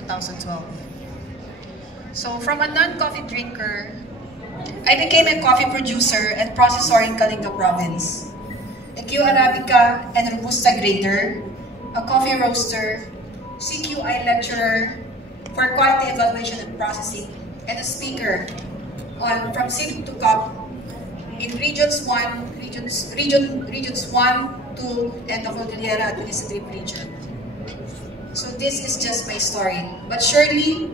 2012. So from a non-coffee drinker, I became a coffee producer and processor in Kalinga province, a Q Arabica and Robusta grader, a coffee roaster, CQI lecturer for quality evaluation and processing, and a speaker on From Seed to Cup in regions 1, 2, and the Cordillera Administrative Region. So this is just my story, but surely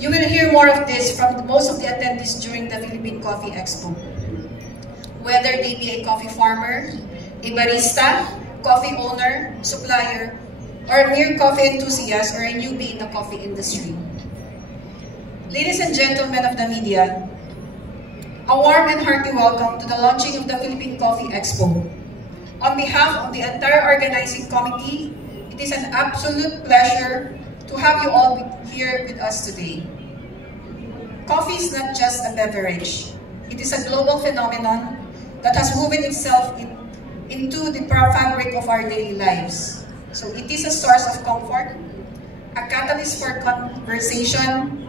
you will hear more of this from most of the attendees during the Philippine Coffee Expo. Whether they be a coffee farmer, a barista, coffee owner, supplier, or a mere coffee enthusiast or a newbie in the coffee industry. Ladies and gentlemen of the media, a warm and hearty welcome to the launching of the Philippine Coffee Expo. On behalf of the entire organizing committee, it is an absolute pleasure to have you all here with us today. Coffee is not just a beverage. It is a global phenomenon that has woven itself into the fabric of our daily lives. So it is a source of comfort, a catalyst for conversation,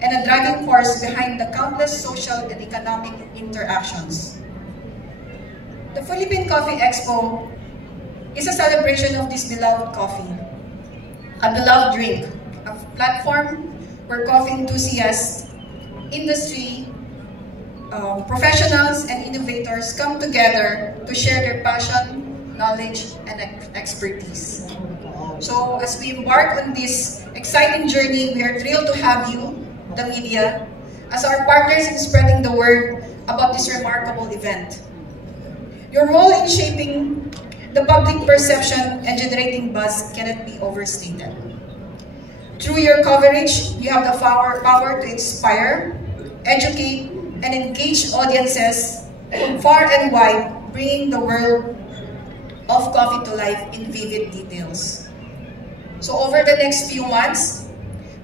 and a driving force behind the countless social and economic interactions. The Philippine Coffee Expo is a celebration of this beloved coffee, a beloved drink, a platform where coffee enthusiasts, industry, professionals, and innovators come together to share their passion, knowledge, and expertise. So as we embark on this exciting journey, we are thrilled to have you, the media, as our partners in spreading the word about this remarkable event. Your role in shaping the public perception and generating buzz cannot be overstated. Through your coverage, you have the power to inspire, educate, and engage audiences from far and wide, bringing the world of coffee to life in vivid details. So over the next few months,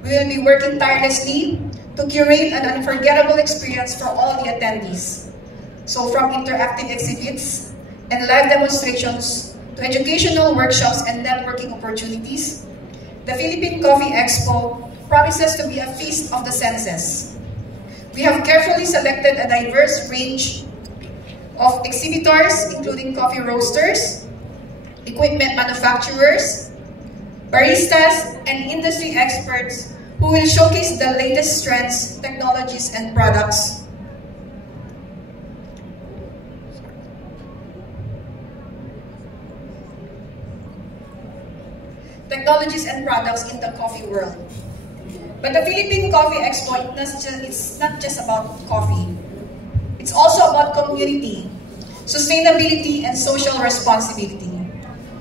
we will be working tirelessly to curate an unforgettable experience for all the attendees. So from interactive exhibits and live demonstrations to educational workshops and networking opportunities, the Philippine Coffee Expo promises to be a feast of the senses. We have carefully selected a diverse range of exhibitors, including coffee roasters, equipment manufacturers, baristas, and industry experts who will showcase the latest trends, technologies, and products. In the coffee world. But the Philippine Coffee Expo, it's not just about coffee. It's also about community, sustainability, and social responsibility.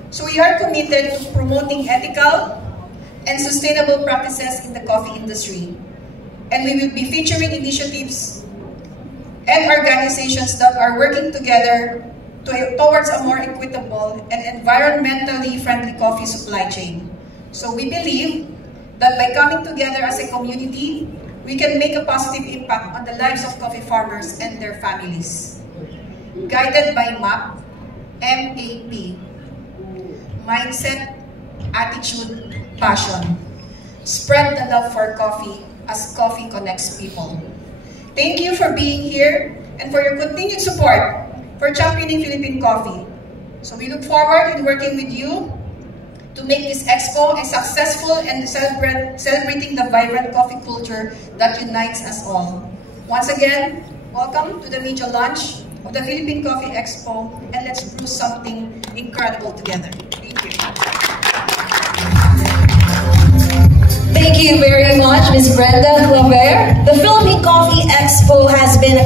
So we are committed to promoting ethical and sustainable practices in the coffee industry. And we will be featuring initiatives and organizations that are working together towards a more equitable and environmentally friendly coffee supply chain. So we believe that by coming together as a community, we can make a positive impact on the lives of coffee farmers and their families. Guided by MAP, M-A-P, Mindset, Attitude, Passion. Spread the love for coffee as coffee connects people. Thank you for being here and for your continued support for championing Philippine coffee. So we look forward in working with you to make this expo a successful and celebrating the vibrant coffee culture that unites us all. Once again, welcome to the media launch of the Philippine Coffee Expo, and let's brew something incredible together. Thank you. Thank you very much, Ms. Brenda Claver. The Philippine Coffee Expo has been